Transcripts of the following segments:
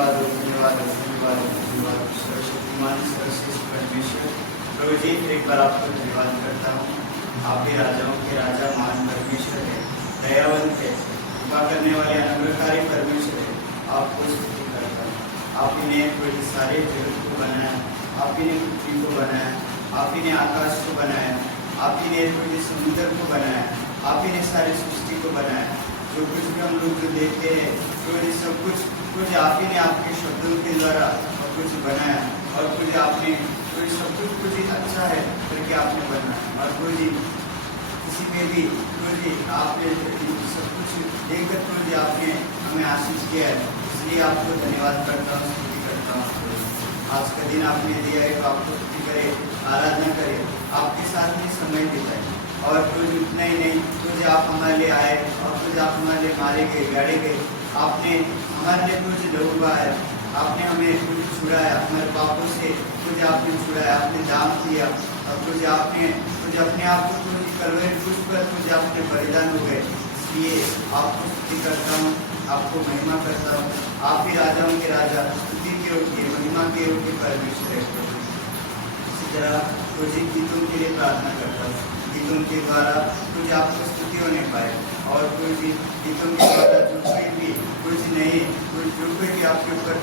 धन्यवाद हो, धन्यवाद हो, धन्यवाद हो, धन्यवाद हो। सर्वशक्तिमान सर्वश्रेष्ठ परमेश्वर प्रभु जी, फिर एक बार आपको धन्यवाद करता हूँ। आप ही राजाओं के राजा, महान परमेश्वर है, दयावंत है, कृपा करने वाले अनुग्रहकारी परमेश्वर है। आपको स्तुति करता हूँ। आप ही ने प्रभु जी सारे जगत को बनाया, आप ही ने पृथ्वी को बनाया, आप ही ने आकाश को बनाया, आप ही ने प्रभु जी समुद्र को बनाया, आप ही ने सारी सृष्टि को बनाया। जो कुछ भी हम लोग जो देखते हैं प्रभु जी, सब कुछ आप ही ने आपके शब्दों के द्वारा सब कुछ बनाया, और कुछ आपने कुछ सब कुछ अच्छा है करके आपने बनाया। और प्रभु जी किसी में भी प्रभु जी आपने सब कुछ देखकर प्रभु जी आपने हमें आशीष किया है, इसलिए आपको धन्यवाद करता हूँ, स्तुति करता हूँ। आज का दिन आपने दिया है तो आपको स्तुति करे, आराधना करे, आपके साथ में समय बिताए। और कुछ उतना ही नहीं, कुछ आप हमारे लिए आए और कुछ आप हमारे लिए मारे गए, गाड़े गए, आपने हमारे लिए कुछ लहू बहाया, आपने हमें कुछ छुड़ाया, हमारे पापों से कुछ आपने छुड़ाया, आपने दान किया, और कुछ आपने कुछ अपने आप को कुछ कलवरी क्रूस पर कुछ आपने बलिदान हो गए। इसलिए आपको स्तुति करता हूँ, आपको महिमा करता हूँ। आप ही राजाओं के राजा, स्तुति के योग्य, महिमा के योग्य परमेश्वर है। इसी तरह कुछ गीतों के लिए प्रार्थना करता हूँ, गीतों के द्वारा कुछ आपको स्तुति होने पाए, और कुछ गीतों के द्वारा जो कोई भी कुछ नहीं, कुछ जो कोई भी आपके ऊपर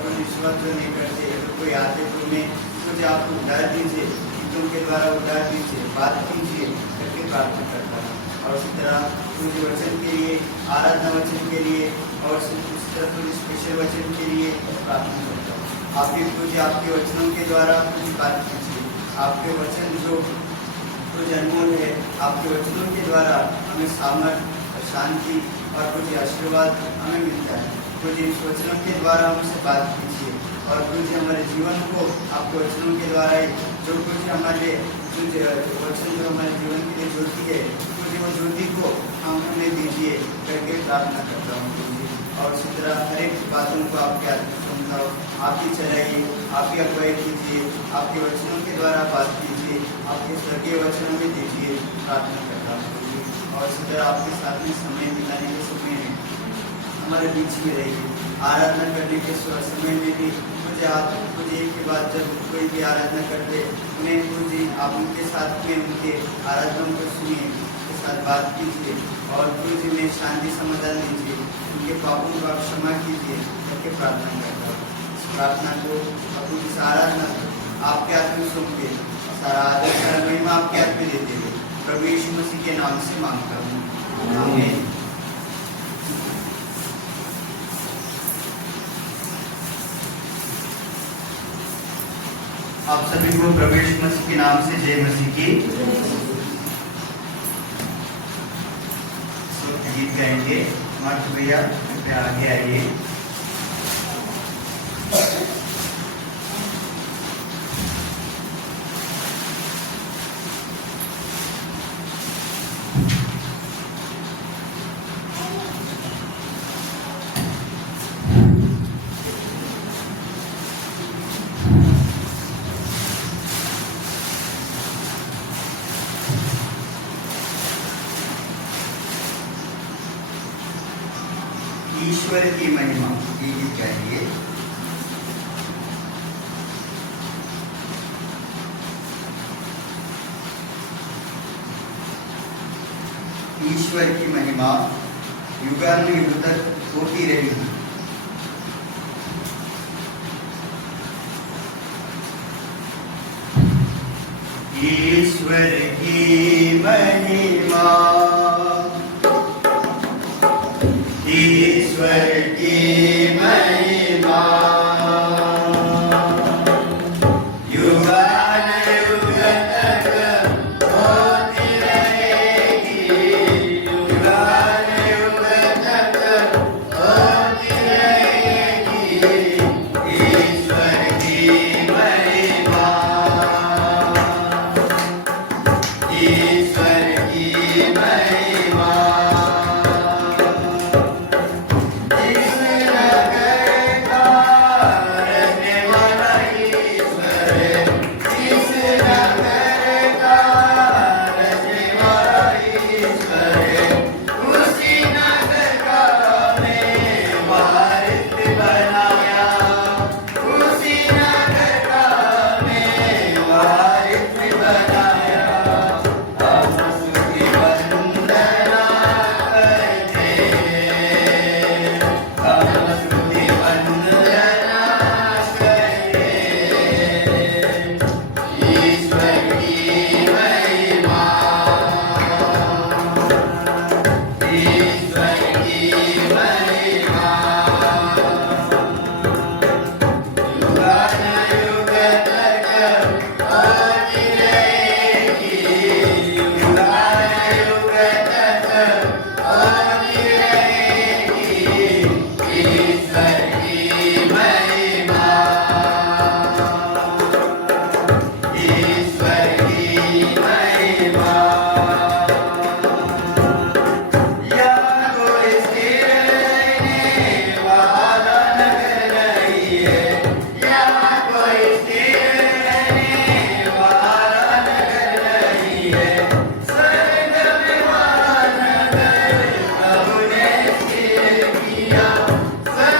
कुछ विश्वास जो नहीं करते, तो कोई आते तो उन्हें कुछ आप उद्धार दीजिए, गीतों के द्वारा उद्धार दीजिए, बात कीजिए करके प्रार्थना करता हूँ। और इसी तरह कुछ वचन के लिए, आराधना वचन के लिए, और उस तरह कुछ स्पेशल वचन के लिए प्रार्थना करता हूँ। आप भी कुछ आपके वचनों के द्वारा कुछ बात कीजिए, आपके वचन जो कुछ अनमोल है, आपके वचनों के द्वारा हमें सामर्थ, शांति और कुछ आशीर्वाद हमें मिलता है। कुछ इस वचनों के द्वारा हमसे बात कीजिए, और कुछ हमारे जीवन को आपके वचनों के द्वारा ही जो कुछ हमारे वचन जो हमारे जीवन के लिए ज्योति है, कुछ वो ज्योति को हमें दीजिए करके प्रार्थना करता हूँ। और इसी तरह हर एक बातों को आपके हाथ में समझाओ, आप ही चलाइए, आप ही अगुवाई कीजिए, आपके वचनों के द्वारा बात कीजिए, आपके स्वर्गीय वचनों में दीजिए, प्रार्थना करता हूँ। और इसी तरह आपके साथ में समय बिताने के समय में हमारे बीच में रहिए, आराधना करने के समय में भी मुझे आप कुछ एक के बाद जब कोई भी आराधना करते उन्हें कुछ आप उनके साथ में उनके आराधना को सुनिए, उनके साथ बात कीजिए, और कुछ में शांति समाधान दीजिए, उनके पापों को आप क्षमा कीजिए करके प्रार्थना करता हूँ। इस प्रार्थना को अपनी इस आराधना को आपके हाथ में सौंप के सारा आदर सारा महिमा आपके हाथ में देते हुए प्रभु यीशु मसीह के नाम से मांगता हूँ, आमीन। आप सभी को प्रभु यीशु मसीह के नाम से जय मसीह की। गीत गाएंगे, मार्क भैया कृपया आगे आइए। ईश्वर की महिमा, ये गीत गाएंगे। ईश्वर की महिमा युगानुयुग तक होती रहेगी। ईश्वर की महिमा, ईश्वर की महिमा युगानुयुग तक होती रहेगी, युगानुयुग तक होती रहेगी। ईश्वर की महिमा, ईश्वर की महिमा। ईश्वर की महिमा, ईश्वर की महिमा। यहाँ कोई स्थिर रहने वाला नगर नहीं है, यहाँ कोई स्थिर रहने वाला नगर नहीं है। स्वर्ग में वह नगर प्रभु ने स्थिर किया, स्वर्ग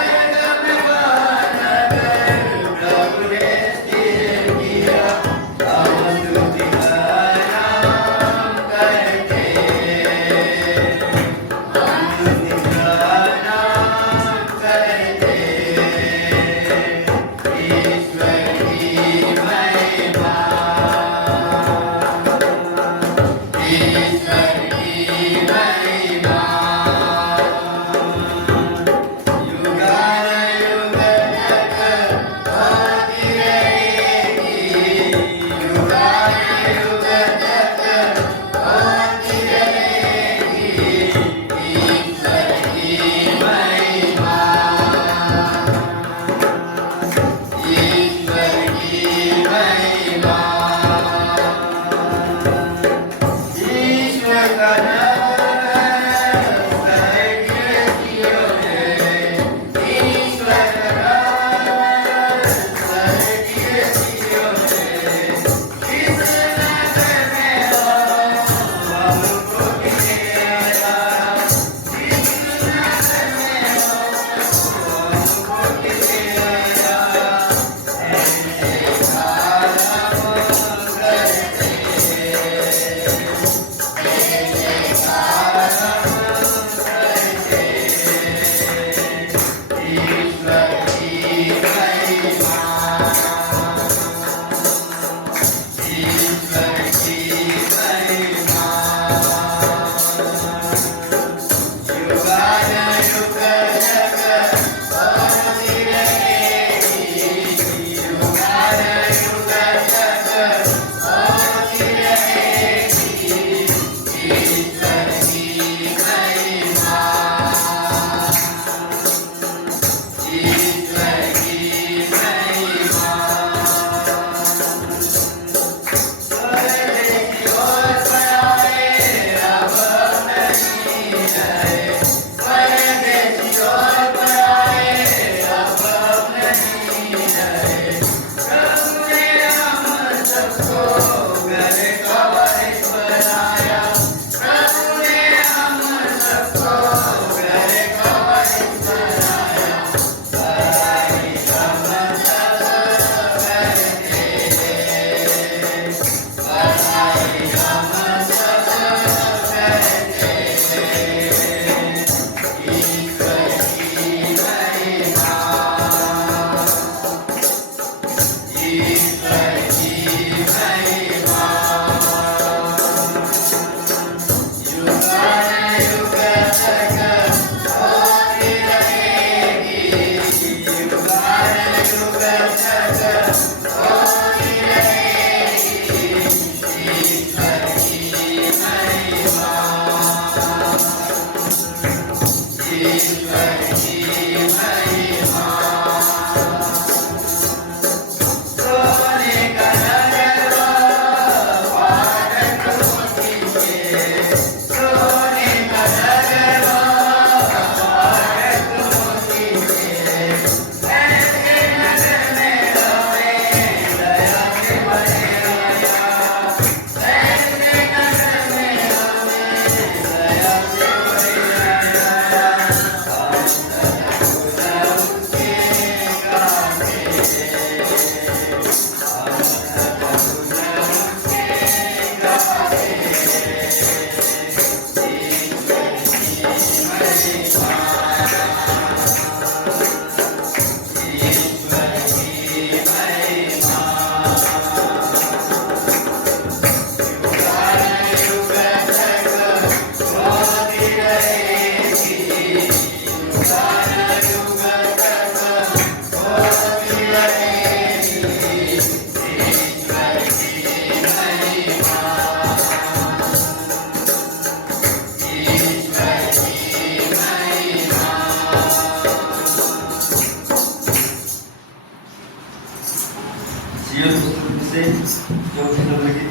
से चौथी नंबर की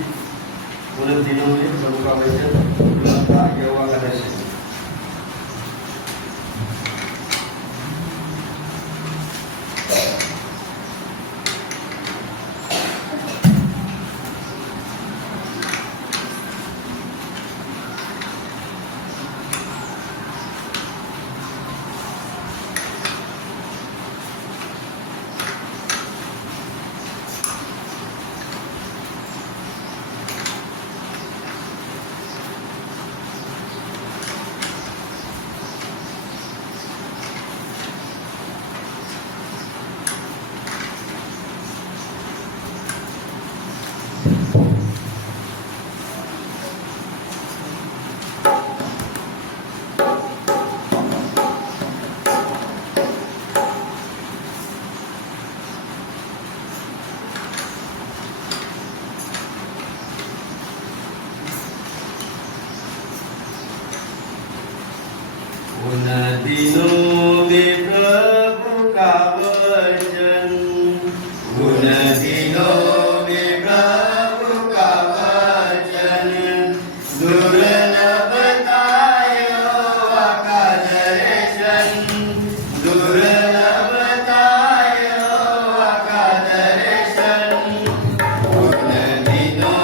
उन दिनों में प्रभु का वचन सुना था यहोवा का दर्शन। उन दिनों में प्रभु का वचन, उन दिनों में प्रभु का वचन, दुर्लभ यहोवा का दर्शन, दुर्लभ यहोवा का दर्शन। उन दिनों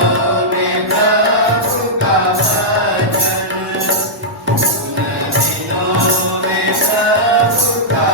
में प्रभु का वचन, उन दिनों में प्रभु का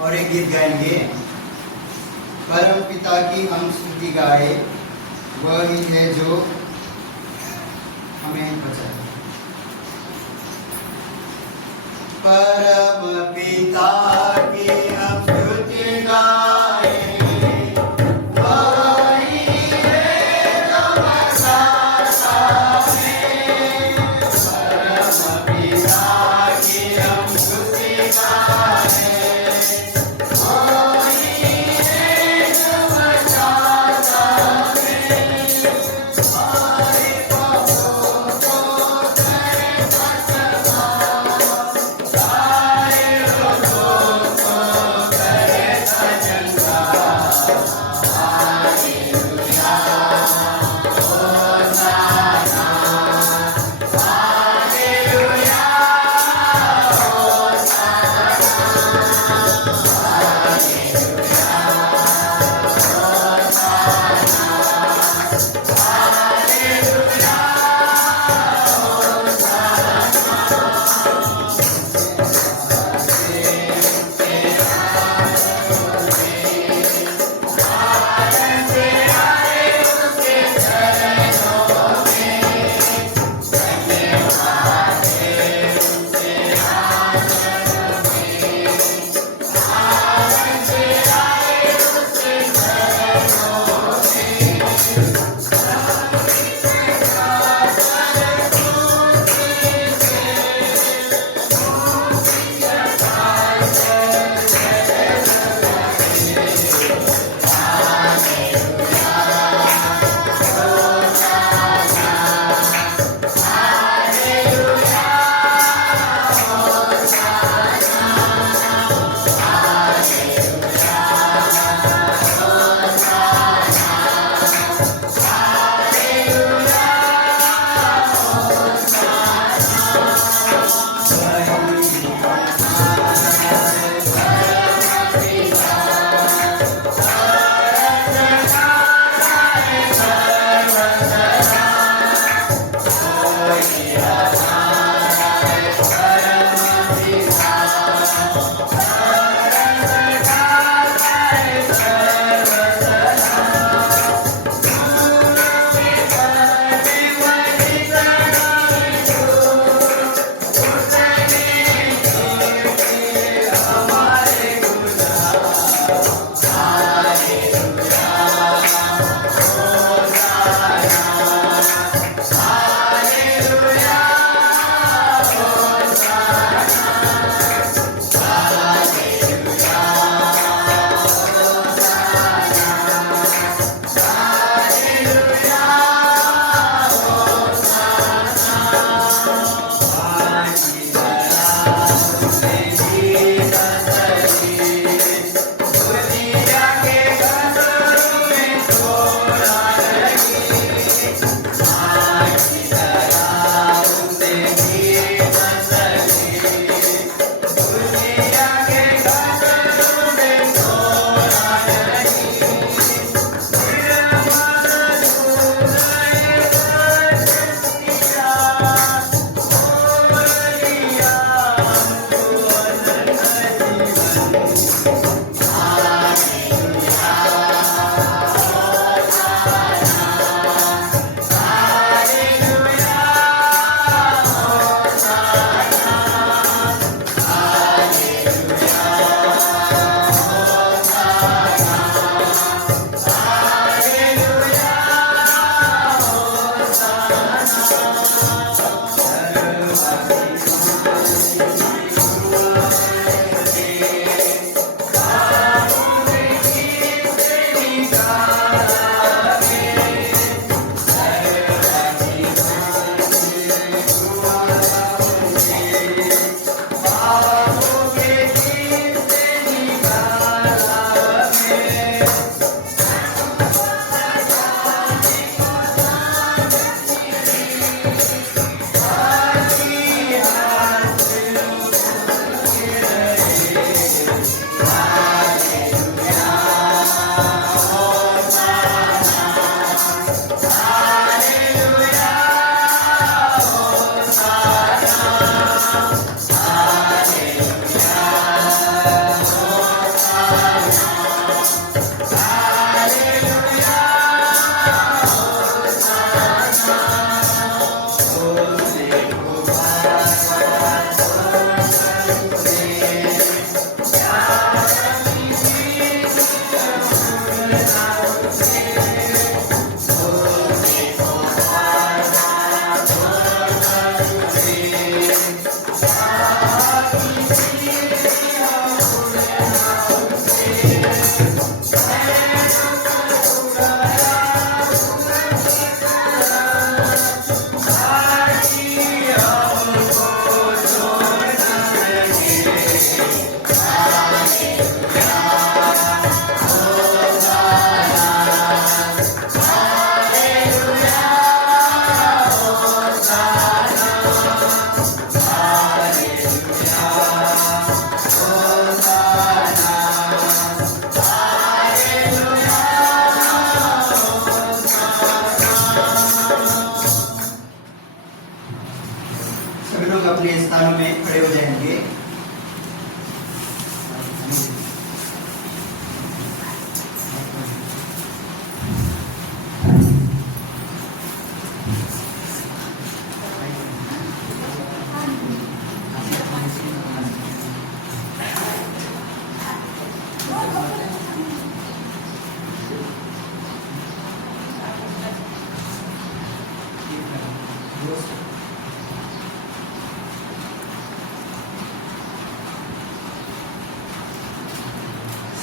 और एक गीत गाएंगे, परम पिता की हम स्तुति गाए, वही है जो हमें बचाए। परम पिता की हम स्तुति गाए, वही है जो बचाता है। परम पिता की हम स्तुति गाए,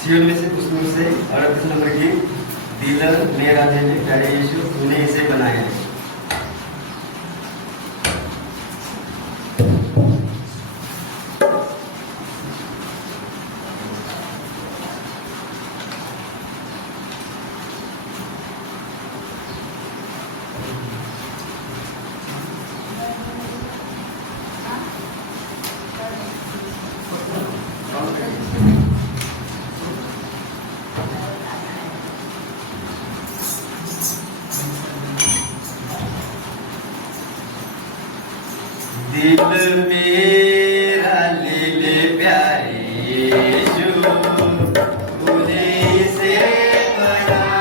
सियोन में से पुस्तक से 38 नंबर की दिल मेरा दे में प्यारे यीशु तूने इसे बनाया है। दिल मेरा ले ले प्यारे यीशु तूने इसे बनाया है।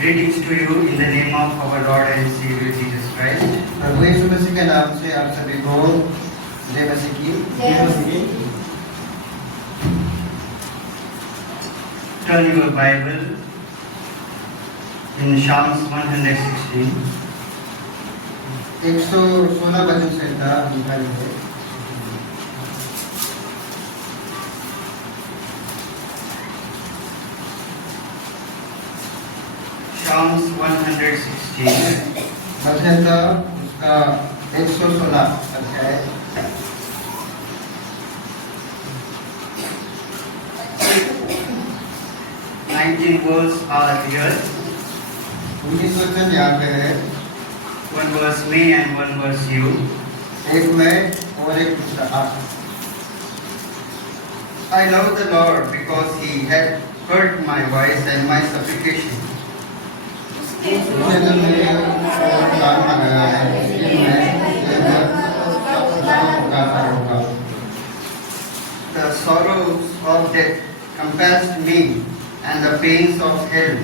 Greetings to you in the name of our Lord and Savior Jesus Christ. प्रभु यीशु मसीह के नाम से आप सभी को जय मसीह की। Turn your Bible in Psalms 116. 116 भजन संहिता निकालिए। Psalms 116. भजन संहिता उसका 116 अध्याय। 19 verses are here. 19 वचन यहाँ पे है। One verse me and one verse you. एक मैं और एक दूसरा आप। I love the Lord because He had heard my voice and my supplication. उसने जो मेरे और काम लगाया है, इसलिए मैं पुकारता रहूँगा। The sorrows of death compassed me, and the pains of hell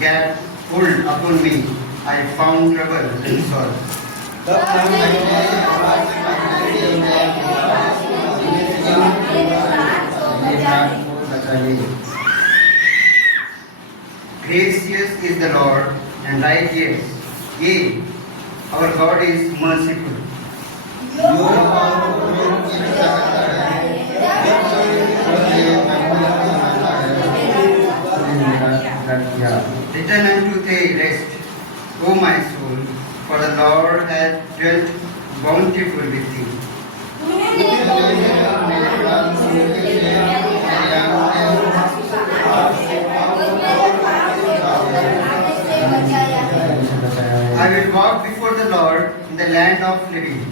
gat hold upon me. I found trouble and sorrow. तब मैं Gracious is the Lord and righteous. Yea, our God is merciful. Return unto thy rest, O my soul, for the Lord hath dealt bountiful with thee. I will walk before the Lord in the land of living.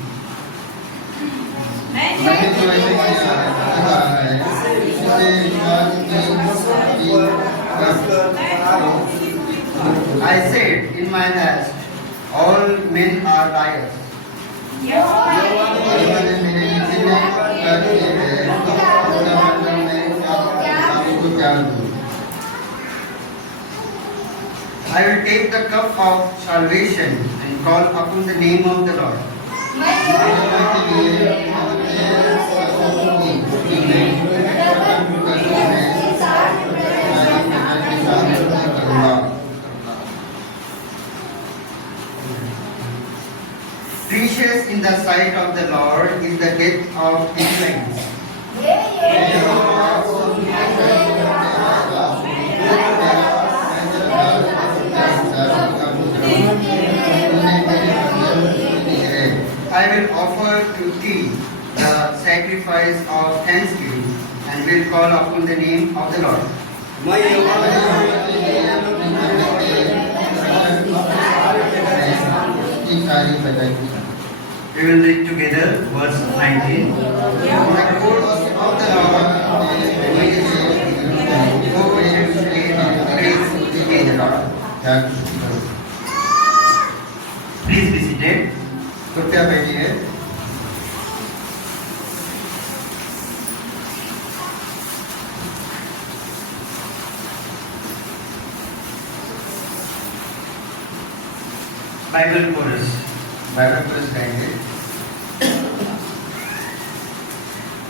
I said in my haste, all men are liars. I will take the cup of salvation and call upon the name of the Lord. Precious in the sight of the Lord is the death of his saints. I will offer to thee the sacrifice of thanksgiving and will call upon the name of the Lord. We will read together verse 19. The courts of the Lord praise the Lord. Please be seated. कृपया बैठिए। Bible chorus. Bible coarse गाएंगे।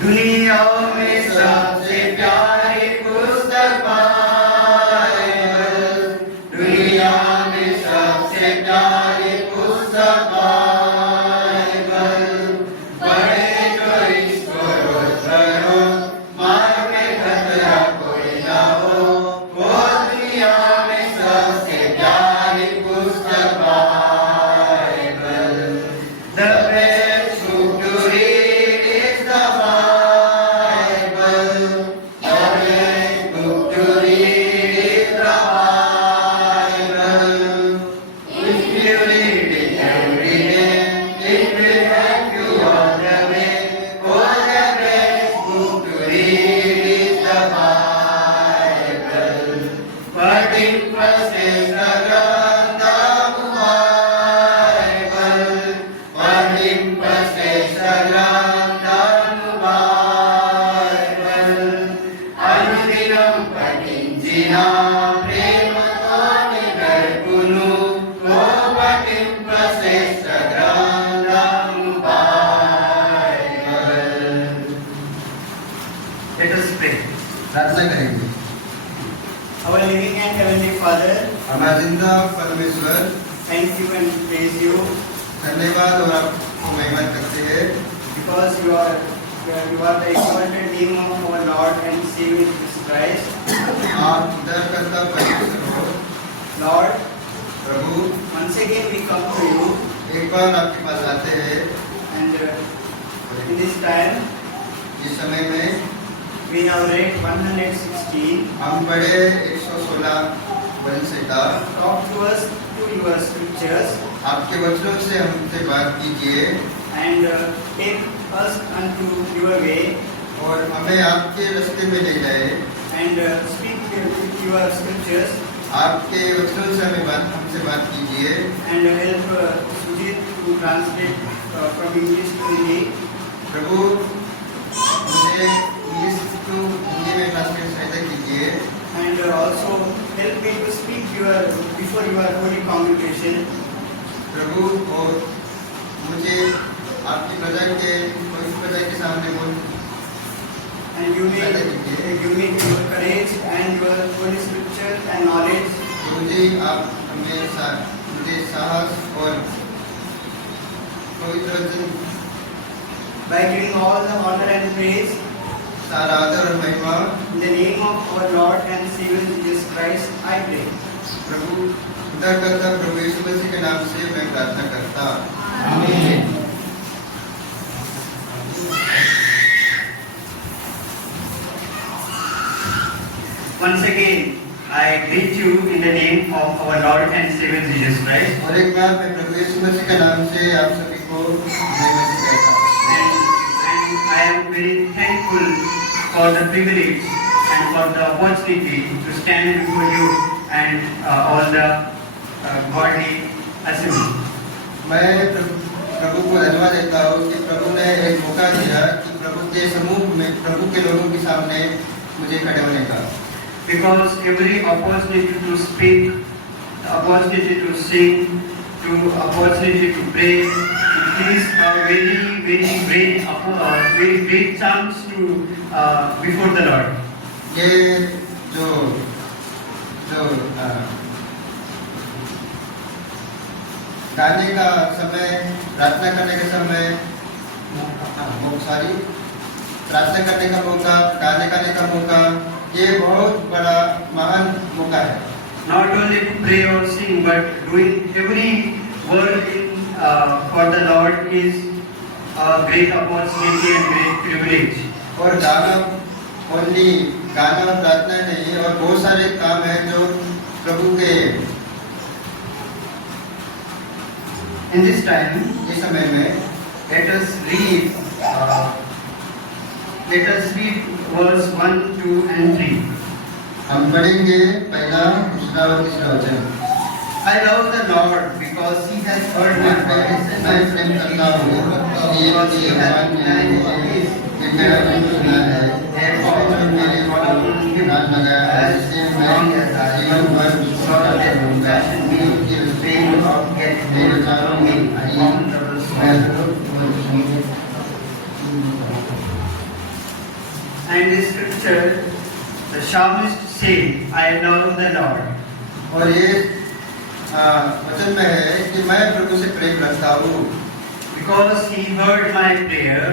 दुनिया में सबसे प्यारी पुस्तक बाइबल, दुनिया में सबसे प्यारी पुस्तक बाइबल, पढ़े तो इसको रोज बरोज, मार में खतरा कोई ना हो, वो दुनिया में सबसे प्यारी पुस्तक Bible. The best book to read is the Bible. The best book to read is the Bible. If you read it every day, it will help you all the way. Oh, the best book to read is the Bible. But in first is the Grantham Bible. అనుదినం పఠించిన ప్రేమతో నిగడ pray. प्रार्थना करेंगे। Our living and heavenly Father, हमारा जिंदा परमेश्वर, thank you and praise you धन्यवाद और आपको महिमा करते हैं because you are the exalted name of our Lord and Savior Jesus Christ. आप उद्धारकर्ता परमेश्वर हो। Lord, प्रभु, once again we come to you एक बार आपके पास आते हैं। and in this time इस समय में we have read 116. हम पढ़े 116 वचन से का। Talk to us through your scriptures आपके वचनों से हमसे बात कीजिए and take us unto your way और हमें आपके रास्ते में ले जाए। and speak with your scriptures आपके वचनों से हमसे बात कीजिए and help Sujit to translate from English to Hindi. प्रभु, मुझे इंग्लिश टू हिंदी में ट्रांसलेट सहायता कीजिए And also help me to speak before your holy congregation. प्रभु, और मुझे आपकी प्रजा के सामने बोल And you may give me your courage and your holy scripture and knowledge. मुझे आप मुझे साहस और पवित्र वचन By giving all the honor and praise सारा आदर और महिमा in the name of our Lord and Savior Jesus Christ, I pray. प्रभु उद्धारकर्ता प्रभु यीशु मसीह के नाम से मैं प्रार्थना करता। Amen. Once again, I greet you in the name of our Lord and Savior Jesus Christ. और एक बार मैं प्रभु यीशु मसीह के नाम से आप सभी को नमस्ते कहता हूँ। And I am very thankful for the privilege and for the opportunity to stand before you and all the godly assembly. मैं प्रभु को धन्यवाद देता हूँ कि प्रभु ने एक मौका दिया कि प्रभु के समूह में प्रभु के लोगों के सामने मुझे खड़े होने का। Because every opportunity to speak, opportunity to sing, opportunity to pray, it is a very great chance to before the Lord. ये जो गाने का समय, प्रार्थना करने का समय, प्रार्थना करने का मौका, गाने गाने का मौका, ये बहुत बड़ा महान मौका है। Not only to pray or sing, but doing every work for the Lord is a great opportunity and great privilege. और गाना और प्रार्थना नहीं, और बहुत सारे काम हैं जो प्रभु के In this time, इस समय में let us read verse 1, 2 and 3. हम पढ़ेंगे पहला, दूसरा और तीसरा वचन। I love the Lord because He has heard my voice and मैं प्रेम करता हूँ because He has denied His मेरा प्रेम सुना है, therefore मेरे ध्यान लगाया है, इससे मैं जीवन भर so that compassion me the pain of getting मेरे चारों में upon the soul. And the scripture, the psalmist say, I love the Lord. और ये वचन में है कि मैं प्रभु से प्रेम रखता हूँ Because He heard my prayer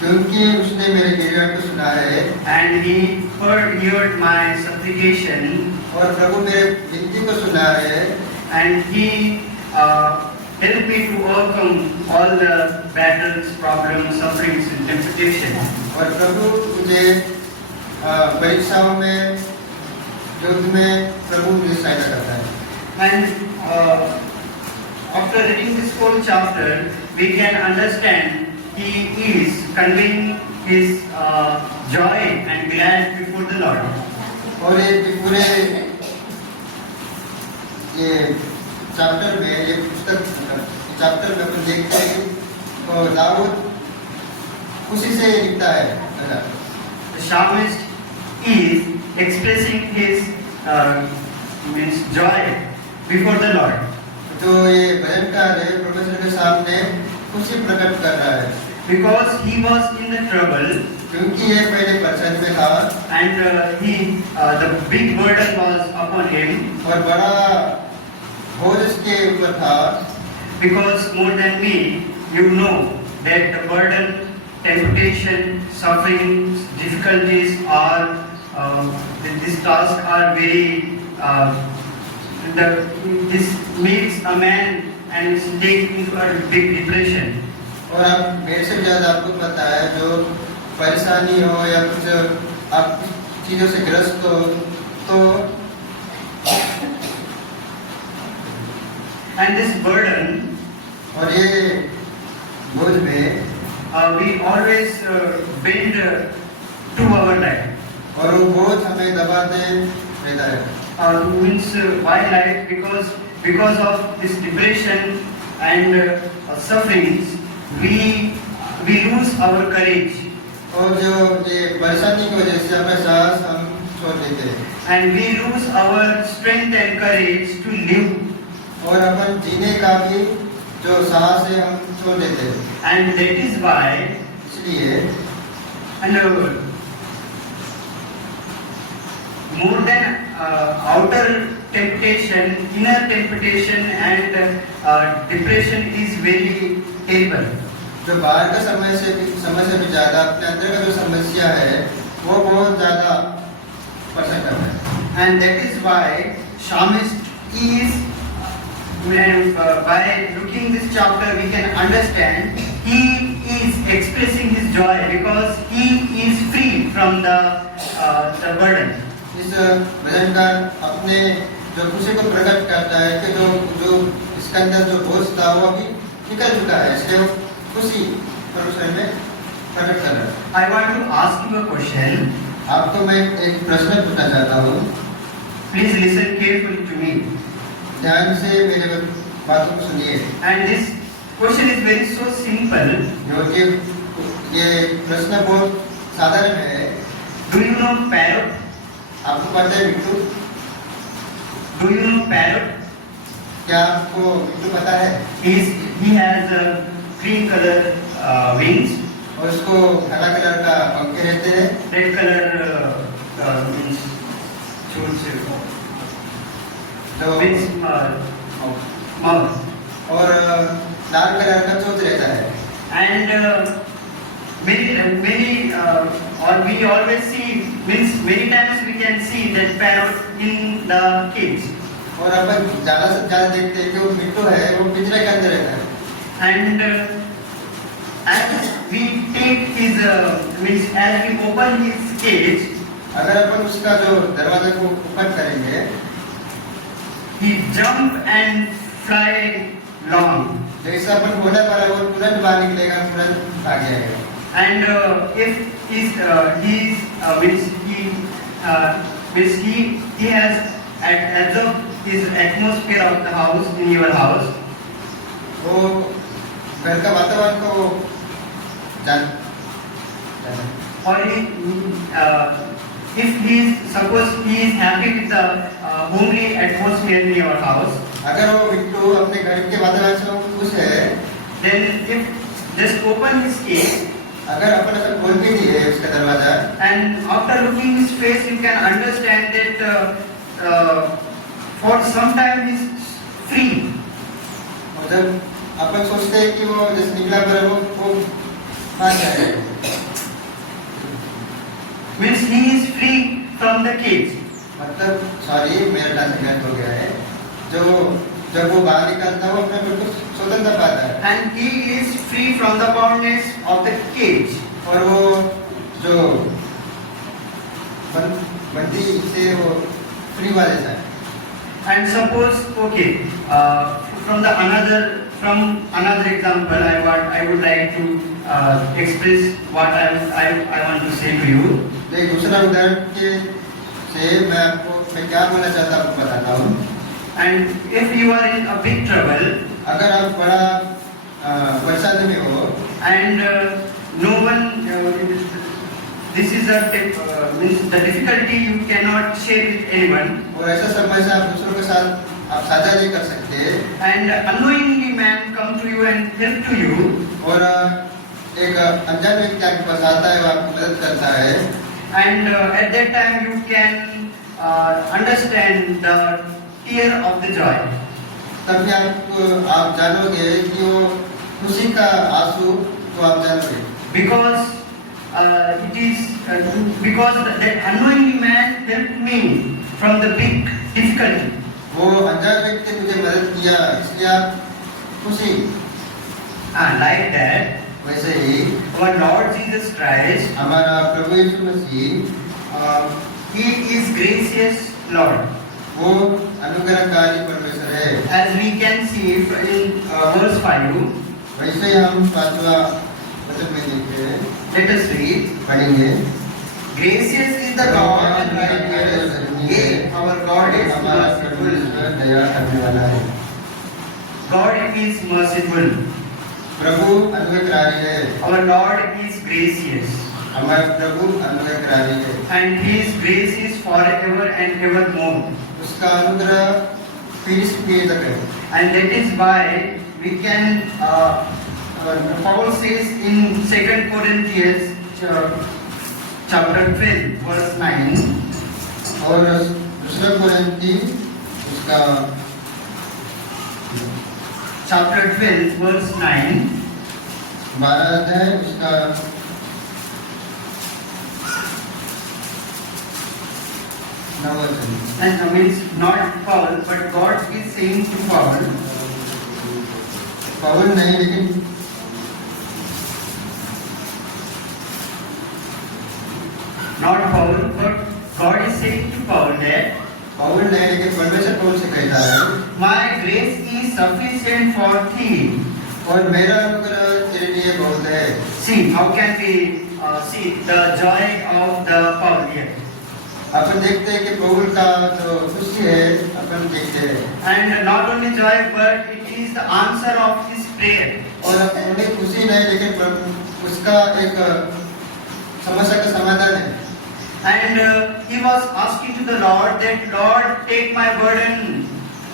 क्योंकि उसने मेरे गिरगिट को सुना है and He heard my supplication और प्रभु मेरे विनती को सुना है and He helped me to overcome all the battles, problems, sufferings and temptation. और प्रभु मुझे परीक्षाओं में, युद्ध में प्रभु मुझे सहायता करता है। And after reading this whole chapter, we can understand He is conveying His joy and glad before the Lord. और ये पूरे ये चैप्टर में, ये चैप्टर में अपन देखते हैं कि दाऊद खुशी से लिखता है। The psalmist is expressing his joy before the Lord. जो ये भजनकार है परमेश्वर के सामने खुशी प्रकट कर रहा है। because he was in the trouble क्योंकि ये पहले परेशानी में था and the big burden was upon him, और बड़ा बोझ उसके ऊपर था। because more than me, you know that the burden, temptation, sufferings, difficulties are this task are very this makes a man and take into a big depression. और आप मेरे से ज़्यादा आपको पता है जो परेशानी हो या कुछ आप चीज़ों से ग्रस्त हो तो And this burden, और ये बोझ में we always bend to our life. और वो बोझ हमें दबाते रहता है। Means why life? Because of this depression and sufferings, we lose our courage और जो ये परेशानी की वजह से अपना साहस हम छोड़ देते हैं and we lose our strength and courage to live. और अपन जीने का भी जो साहस है हम छोड़ देते हैं। And that is why, इसलिए and more than outer temptation, inner temptation and depression is very terrible. जो बाहर का समय से भी ज़्यादा अपने अंदर का जो समस्या है वो बहुत ज़्यादा परेशान करता है। And that is why psalmist is, by looking this chapter we can understand he is expressing his joy because he is free from the burden. इस भजनकार अपने जो खुशी को प्रकट करता है कि जो इसके अंदर जो बोझ था वो अभी निकल चुका है, इसलिए वो खुशी परमेश्वर में प्रकट कर रहा है। I want to ask you a question. आपको मैं एक प्रश्न पूछना चाहता हूँ, Please listen carefully to me. ध्यान से मेरे बातों को सुनिए। And this question is very so simple. क्योंकि ये प्रश्न बहुत साधारण है। Do you know parrot? आपको पता है मिट्टू? Do you know parrot? क्या आपको मिट्टू पता है? He has a green color wings. और उसको हरा कलर का पंखे रहते हैं। Red color means shoots. तो Means mouth. और लाल कलर का चोंच रहता है। And many or we always see, means many times we can see that parrot in the cage. और अपन ज़्यादा से ज़्यादा देखते हैं कि वो मिट्टू है वो पिंजरे के अंदर रहता है। And as we take his means as we open his cage, अगर अपन उसका जो दरवाजा को ओपन करेंगे, he jump and fly long. जैसे अपन घोड़ा पर है वो तुरंत बाहर निकलेगा, तुरंत भाग जाएगा। And if he has absorbed his atmosphere of the house in your house. वो घर का वातावरण को जान Or if he is, suppose he is happy with the homely atmosphere in your house, अगर वो मिट्टू अपने घर के वातावरण से वो खुश है, then if just open his cage अगर अपन ऐसा खोल भी दिए उसका दरवाजा, and after looking his face you can understand that for some time he is free. और जब अपन सोचते हैं कि वो जैसे निकला पर वो भाग जाएगा, Means he is free from the cage. मतलब सॉरी मेरा ट्रांसलेशन हो गया है, जो जब वो बाहर निकलता है वो अपने बिल्कुल स्वतंत्र पाता है And he is free from the boundness of the cage. और वो जो बंदी से वो फ्री वाले था। And suppose, okay, from another example, I would like to express what I want to say to you. एक दूसरा उदाहरण के से मैं क्या बोलना चाहता हूँ आपको बताता हूँ। And if you are in a big trouble, अगर आप बड़ा परेशानी में हो and no one, this is means the difficulty you cannot share with anyone, और ऐसा समय से आप दूसरों के साथ आप साझा नहीं कर सकते, and unknowingly man come to you and help to you, और एक अनजान व्यक्ति आपके पास आता है, वो आपकी मदद करता है, and at that time you can understand the tear of the joy, तभी आप जानोगे कि वो खुशी का आंसू को आप जानोगे, because it is because that unknowing man helped me from the big difficulty. वो अनजान व्यक्ति ने मुझे मदद किया, इसलिए आप खुशी। Like that, वैसे ही our Lord Jesus Christ, हमारा प्रभु यीशु मसीह, He is gracious Lord. वो अनुग्रहकारी परमेश्वर है। As we can see in verse 5, वैसे ही हम 5वां वचन में देखते हैं, let us read. पढ़ेंगे। Gracious is the God and righteous. Yea, our God is हमारा merciful. परमेश्वर दया करने वाला है। God is merciful. प्रभु अनुग्रहकारी है, Our Lord is gracious. हमारा प्रभु अनुग्रहकारी है, And His grace is forever and evermore. उसका अनुग्रह फिर तक है। And that is why we can, Paul says in 2 Corinthians chapter 12 verse 9, और दूसरा कोरिन्थी उसका chapter 12 verse 9, 12 अध्याय उसका 9 वचन। and means not Paul but God is saying to Paul, Paul नहीं, लेकिन not Paul but God is saying to Paul that Paul नहीं, लेकिन परमेश्वर पौल से कहता है, my grace is sufficient for thee. और मेरा अनुग्रह तेरे लिए बहुत है। See, how can we see the joy of the Paul here? अपन देखते हैं कि पौल का जो खुशी है, अपन देखते हैं, And not only joy, but it is the answer of his prayer. और उन्हें खुशी नहीं, लेकिन उसका एक समस्या का समाधान है। And he was asking to the Lord that, Lord, take my burden.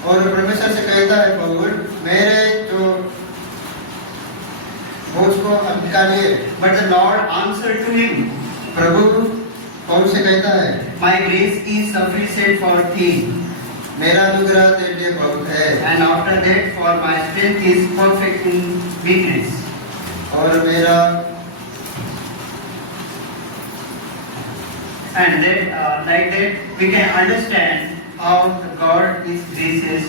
और परमेश्वर से कहता है पौल, मेरे जो बोझ को आप निकालिए। But the Lord answered to him, प्रभु पौल से कहता है, my grace is sufficient for thee. मेरा अनुग्रह तेरे लिए बहुत है, And after that, for my strength is perfect in weakness. और मेरा And that, like that, we can understand how the God is gracious,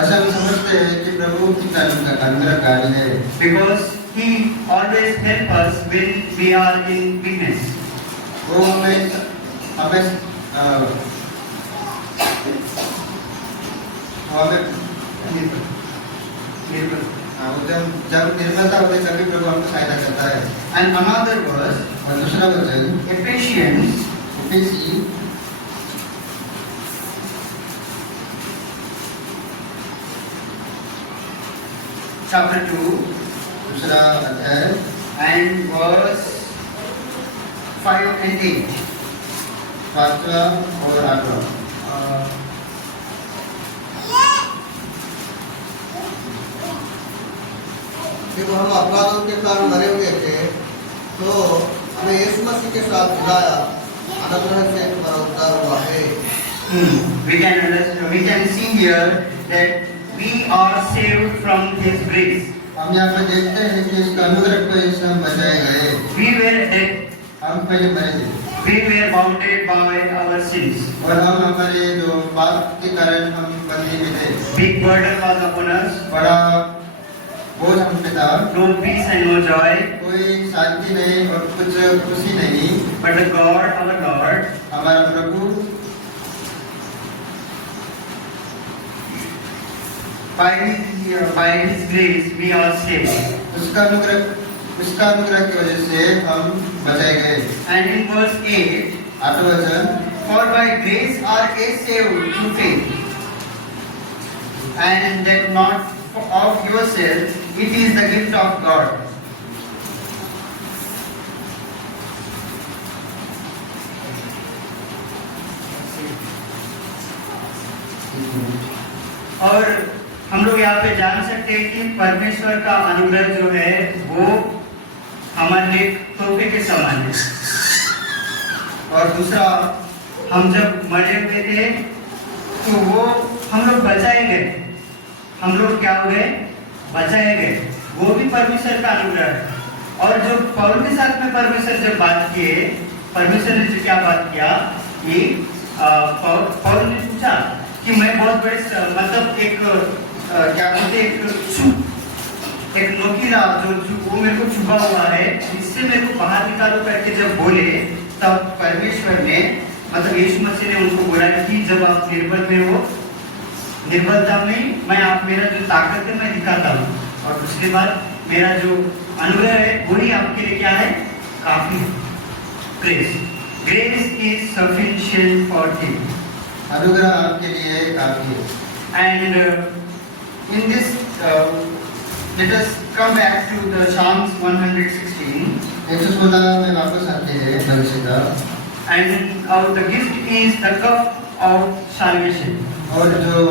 ऐसा हम समझते हैं कि प्रभु कितना अनुग्रहकारी है, because He always helps us when we are in weakness. वो हमें हमें जब निर्मलता होती है तभी प्रभु हमको सहायता करता है। And another verse, और दूसरा वचन Ephesians इफिसी chapter 2 दूसरा अध्याय and verse 5 and 8. 5वां और 8वां। Uh, जब हम अपराधों के कारण मरे हुए थे तो हमें यीशु मसीह के साथ मिलाया, अनुग्रह से हमारा उद्धार हुआ है। we can see here that we are saved from His grace. हम यहाँ पे देखते हैं कि इसका अनुग्रह की वजह से हम बचाए गए। We were dead, हम पहले मरे थे we were bounded by our sins. और हम हमारे जो पाप के कारण हम बंदी में थे। Big burden was upon us, बड़ा बोझ हम पे था, no peace and no joy. कोई शांति नहीं और कुछ खुशी नहीं। But the God, our Lord, हमारा प्रभु by His grace, we are saved. उसका अनुग्रह की वजह से हम बचाए गए। And in verse 8, 8वां वचन, for by grace are ye saved through faith, and that not of yourselves, it is the gift of God. और हम लोग यहाँ पे जान सकते हैं कि परमेश्वर का अनुग्रह जो है वो हमारे लिए तोहफे के समान है। और दूसरा, हम जब मरे हुए थे तो वो हम लोग बचाए गए, हम लोग क्या हो गए, बचाए गए, वो भी परमेश्वर का अनुग्रह है। और जो पौल के साथ में परमेश्वर जब बात किए, परमेश्वर ने जो क्या बात किया कि पौल ने पूछा कि मैं बहुत बड़े मतलब एक क्या बोलते एक नोकीला जो वो मेरे को छुपा हुआ है, इससे मेरे को बाहर निकालो करके जब बोले, तब परमेश्वर ने मतलब यीशु मसीह ने उनको बोला कि जब आप निर्बल में हो, निर्बलता में मैं आप मेरा जो ताकत है मैं दिखाता हूँ, और उसके बाद मेरा जो अनुग्रह है वही आपके लिए क्या है, काफी है। Grace is sufficient for you, अनुग्रह आपके लिए काफी है। And in this let us come back to the Psalms 116, 116 में वापस आते हैं भविष्य का। and the gift is the cup of salvation. और जो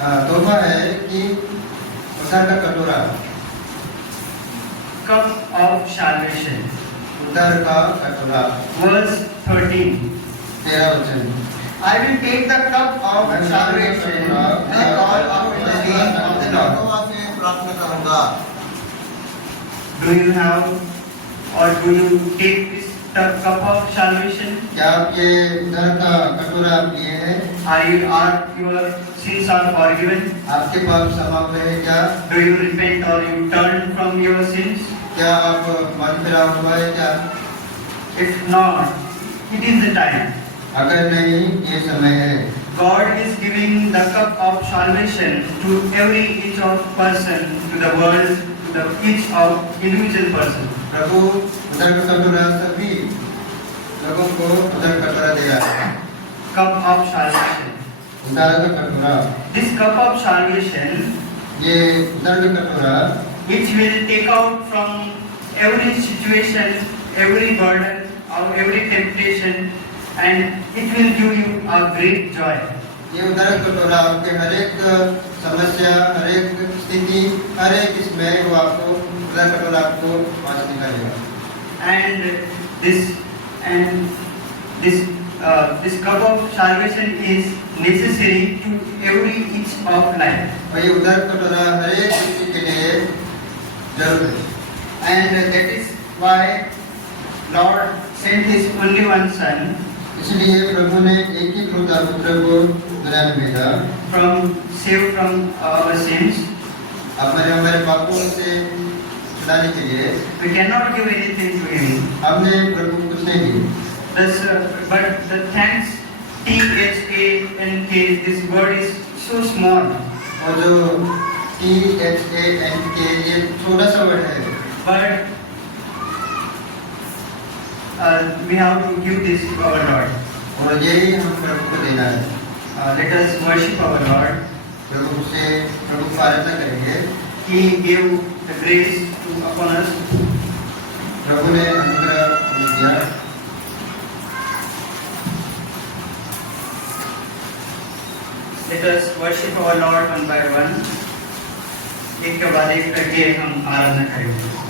तोहफा है कि उद्धार का कटोरा, Cup of salvation. उद्धार का कटोरा। Verse 13. 13 वचन, I will take the cup of salvation मैं and और all of अपने the लिए name of अपने the Lord. यहोवा से प्रार्थना करूंगा। Do you have or do you take this cup of salvation? क्या आप ये उद्धार का कटोरा आप लिए हैं? Are your sins are forgiven? आपके पाप क्षमा हुए हैं क्या? Do you repent or you turn from your sins? क्या आप मन फिरा हुआ है क्या? If not, it is the time. अगर नहीं, ये समय है। God is giving the cup of salvation to each of person, to the world, to the each of individual person. प्रभु उद्धार का कटोरा सभी लोगों को उद्धार का कटोरा दे रहा है। Cup of salvation. उद्धार का कटोरा, This cup of salvation, ये उद्धार का कटोरा which will take out from every situation, every burden, or every temptation, and it will give you a great joy. ये उद्धार का कटोरा आपके हर एक समस्या, हर एक स्थिति, हर एक इसमें वो आपको उद्धार का कटोरा आपको वहाँ से निकालेगा। And this cup of salvation is necessary to every each of life. और ये उद्धार का कटोरा हर एक व्यक्ति के लिए जरूर है। And that is why Lord sent His only one Son इसलिए प्रभु ने एक ही खुदा पुत्र को दुनिया में भेजा, save from our sins. हमारे पापों से छुड़ाने के लिए। We cannot give anything to Him. हमने प्रभु को कुछ नहीं दी, But the thanks, THANK, this word is so small. और जो THANK ये छोटा सा वर्ड है, But we have to give this to our Lord. और यही हम प्रभु को देना है। Let us worship our Lord. प्रभु को आराधना करेंगे। He gave the grace to upon us. प्रभु ने अनुग्रह दिया। Let us worship our Lord one by one. एक के बाद एक करके हम आराधना करेंगे।